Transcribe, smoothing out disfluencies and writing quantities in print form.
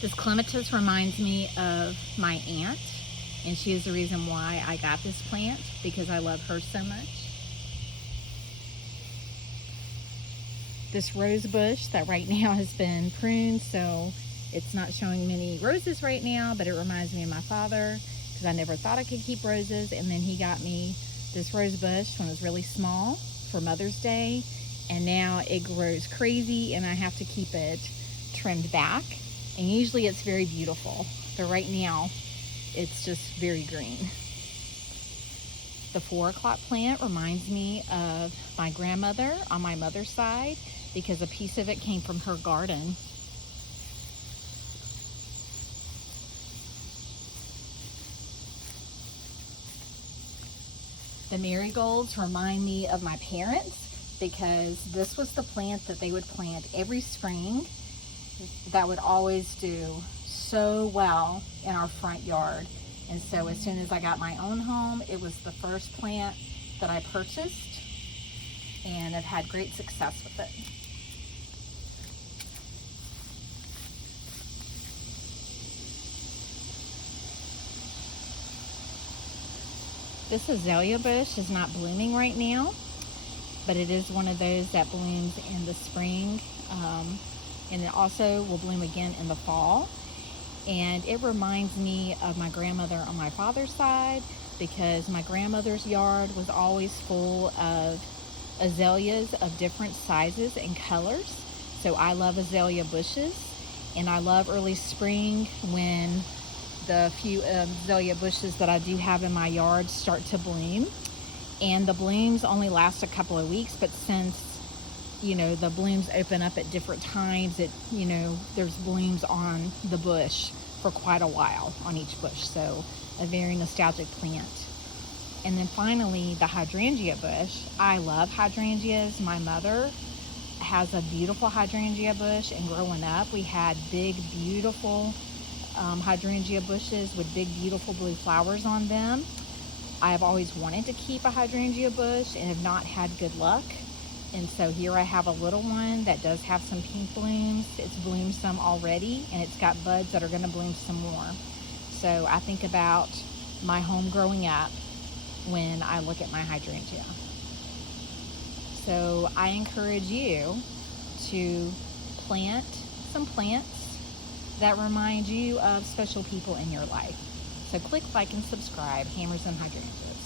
This clematis reminds me of my aunt, and she is the reason why I got this plant, because I love her so much. This rose bush that right now has been pruned, so it's not showing many roses right now, but it reminds me of my father, because I never thought I could keep roses, and then he got me this rose bush when it was really small for Mother's Day, and now it grows crazy and I have to keep it trimmed back, and usually it's very beautiful, but right now it's just very green. The 4 o'clock plant reminds me of my grandmother on my mother's side, because a piece of it came from her garden. The marigolds remind me of my parents, because this was the plant that they would plant every spring that would always do so well in our front yard. And so as soon as I got my own home, it was the first plant that I purchased, and I've had great success with it. This azalea bush is not blooming right now, but it is one of those that blooms in the spring, and it also will bloom again in the fall. And it reminds me of my grandmother on my father's side, because my grandmother's yard was always full of azaleas of different sizes and colors. So I love azalea bushes, and I love early spring when the few azalea bushes that I do have in my yard start to bloom. And the blooms only last a couple of weeks, but since the blooms open up at different times, there's blooms on the bush for quite a while on each bush. So a very nostalgic plant. And then finally, the hydrangea bush. I love hydrangeas. My mother has a beautiful hydrangea bush, and growing up we had big, beautiful hydrangea bushes with big, beautiful blue flowers on them. I have always wanted to keep a hydrangea bush and have not had good luck. And so here I have a little one that does have some pink blooms. It's bloomed some already, and it's got buds that are going to bloom some more. So I think about my home growing up when I look at my hydrangea. So I encourage you to plant some plants that remind you of special people in your life. So click like and subscribe, Hammers and Hydrangeas.